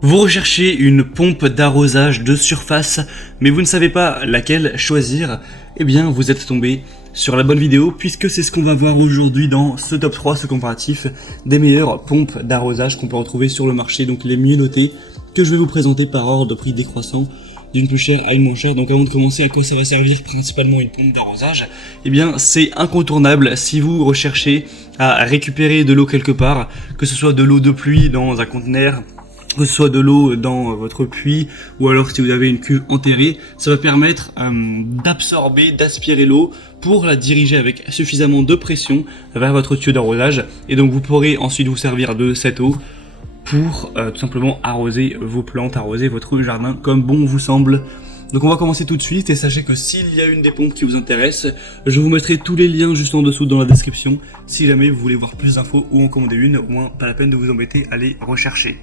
Vous recherchez une pompe d'arrosage de surface, mais vous ne savez pas laquelle choisir. Eh bien, vous êtes tombé sur la bonne vidéo, puisque c'est ce qu'on va voir aujourd'hui dans ce top 3, ce comparatif des meilleures pompes d'arrosage qu'on peut retrouver sur le marché, donc les mieux notées, que je vais vous présenter par ordre de prix décroissant, d'une plus chère à une moins chère. Donc avant de commencer, à quoi ça va servir principalement une pompe d'arrosage? Eh bien, c'est incontournable si vous recherchez à récupérer de l'eau quelque part, que ce soit de l'eau de pluie dans un conteneur, que ce soit de l'eau dans votre puits, ou alors si vous avez une cuve enterrée, ça va permettre d'absorber, d'aspirer l'eau pour la diriger avec suffisamment de pression vers votre tuyau d'arrosage, et donc vous pourrez ensuite vous servir de cette eau pour tout simplement arroser vos plantes, arroser votre jardin comme bon vous semble. Donc on va commencer tout de suite, et sachez que s'il y a une des pompes qui vous intéresse, je vous mettrai tous les liens juste en dessous dans la description, si jamais vous voulez voir plus d'infos ou en commander une, au moins pas la peine de vous embêter à les rechercher.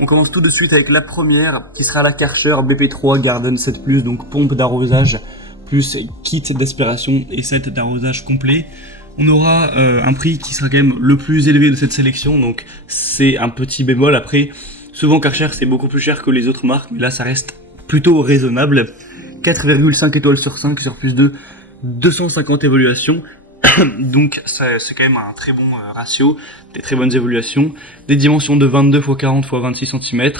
On commence tout de suite avec la première, qui sera la Karcher BP3 Garden 7+, donc pompe d'arrosage plus kit d'aspiration et set d'arrosage complet. On aura un prix qui sera quand même le plus élevé de cette sélection, donc c'est un petit bémol. Après, souvent Karcher c'est beaucoup plus cher que les autres marques, mais là ça reste plutôt raisonnable. 4,5 étoiles sur 5 sur plus de 250 évaluations. Donc c'est quand même un très bon ratio, des très bonnes évaluations, des dimensions de 22 x 40 x 26 cm,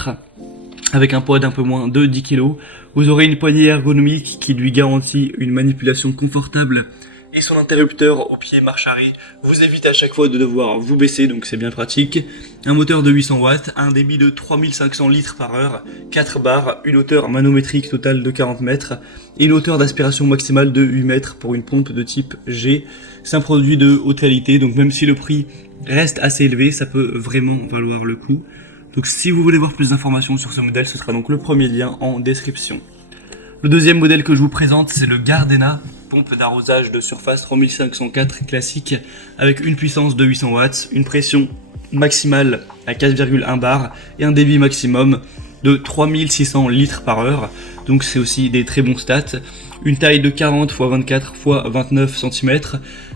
avec un poids d'un peu moins de 10 kg. Vous aurez une poignée ergonomique qui lui garantit une manipulation confortable, et son interrupteur au pied marche arrêt vous évite à chaque fois de devoir vous baisser, donc c'est bien pratique. Un moteur de 800 watts, un débit de 3500 litres par heure, 4 barres, une hauteur manométrique totale de 40 mètres et une hauteur d'aspiration maximale de 8 mètres pour une pompe de type G. C'est un produit de haute qualité, donc même si le prix reste assez élevé, ça peut vraiment valoir le coup. Donc si vous voulez voir plus d'informations sur ce modèle, ce sera donc le premier lien en description. Le deuxième modèle que je vous présente, c'est le Gardena, pompe d'arrosage de surface 3504 classique, avec une puissance de 800 watts, une pression maximale à 4,1 bar et un débit maximum de 3600 litres par heure. Donc c'est aussi des très bons stats. Une taille de 40 x 24 x 29 cm.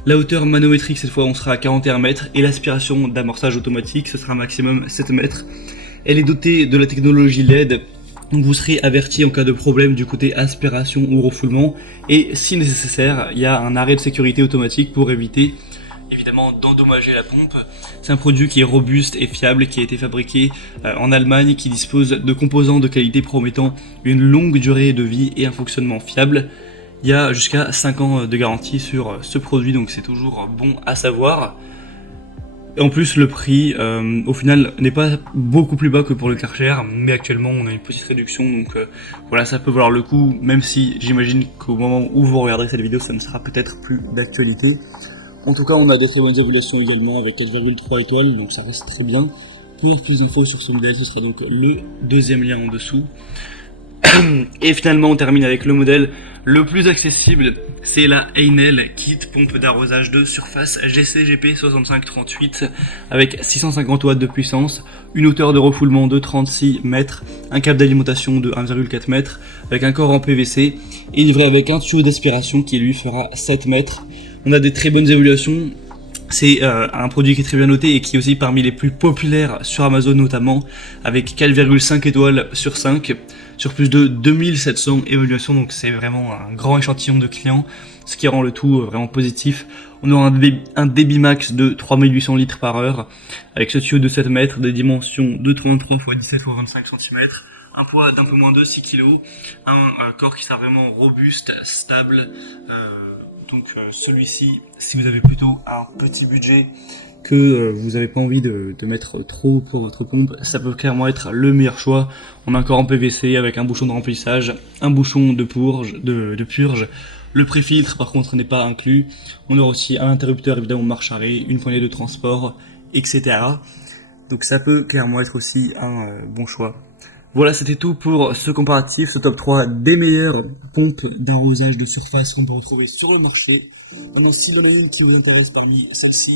La hauteur manométrique, cette fois on sera à 41 mètres, et l'aspiration d'amorçage automatique, ce sera maximum 7 mètres. Elle est dotée de la technologie LED, donc vous serez averti en cas de problème du côté aspiration ou refoulement, et si nécessaire, il y a un arrêt de sécurité automatique pour éviter évidemment d'endommager la pompe. C'est un produit qui est robuste et fiable, qui a été fabriqué en Allemagne, qui dispose de composants de qualité promettant une longue durée de vie et un fonctionnement fiable. Il y a jusqu'à 5 ans de garantie sur ce produit, donc c'est toujours bon à savoir. Et en plus, le prix, au final, n'est pas beaucoup plus bas que pour le Karcher, mais actuellement, on a une petite réduction, donc voilà, ça peut valoir le coup, même si j'imagine qu'au moment où vous regarderez cette vidéo, ça ne sera peut-être plus d'actualité. En tout cas, on a des très bonnes évaluations également, avec 4,3 étoiles, donc ça reste très bien. Pour plus d'infos sur ce modèle, ce sera donc le deuxième lien en dessous. Et finalement, on termine avec le modèle le plus accessible, c'est la Heinel Kit pompe d'arrosage de surface GCGP 6538 avec 650 watts de puissance, une hauteur de refoulement de 36 mètres, un câble d'alimentation de 1,4 mètres avec un corps en PVC, et livré avec un tuyau d'aspiration qui lui fera 7 mètres. On a des très bonnes évaluations. C'est un produit qui est très bien noté et qui est aussi parmi les plus populaires sur Amazon notamment, avec 4,5 étoiles sur 5, sur plus de 2700 évaluations, donc c'est vraiment un grand échantillon de clients, ce qui rend le tout vraiment positif. On aura un débit max de 3800 litres par heure, avec ce tuyau de 7 mètres, des dimensions de 33 x 17 x 25 cm, un poids d'un peu moins de 6 kg, un corps qui sera vraiment robuste, stable. Donc celui-ci, si vous avez plutôt un petit budget, que vous n'avez pas envie de mettre trop pour votre pompe, ça peut clairement être le meilleur choix. On a un corps en PVC avec un bouchon de remplissage, un bouchon de purge. Le pré-filtre par contre n'est pas inclus. On aura aussi un interrupteur évidemment marche arrêt, une poignée de transport, etc. Donc ça peut clairement être aussi un bon choix. Voilà, c'était tout pour ce comparatif, ce top 3 des meilleures pompes d'arrosage de surface qu'on peut retrouver sur le marché. Maintenant, s'il y en a une qui vous intéresse parmi celles-ci,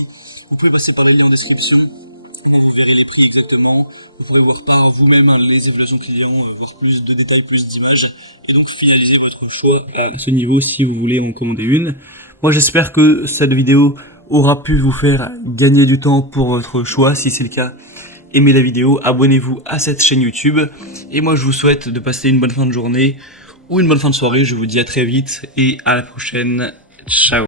vous pouvez passer par les liens en description et vous verrez les prix exactement. Vous pourrez voir par vous-même les évaluations clients, voir plus de détails, plus d'images, et donc finaliser votre choix à ce niveau si vous voulez en commander une. Moi, j'espère que cette vidéo aura pu vous faire gagner du temps pour votre choix. Si c'est le cas, aimez la vidéo, abonnez-vous à cette chaîne YouTube. Et moi je vous souhaite de passer une bonne fin de journée ou une bonne fin de soirée. Je vous dis à très vite et à la prochaine. Ciao.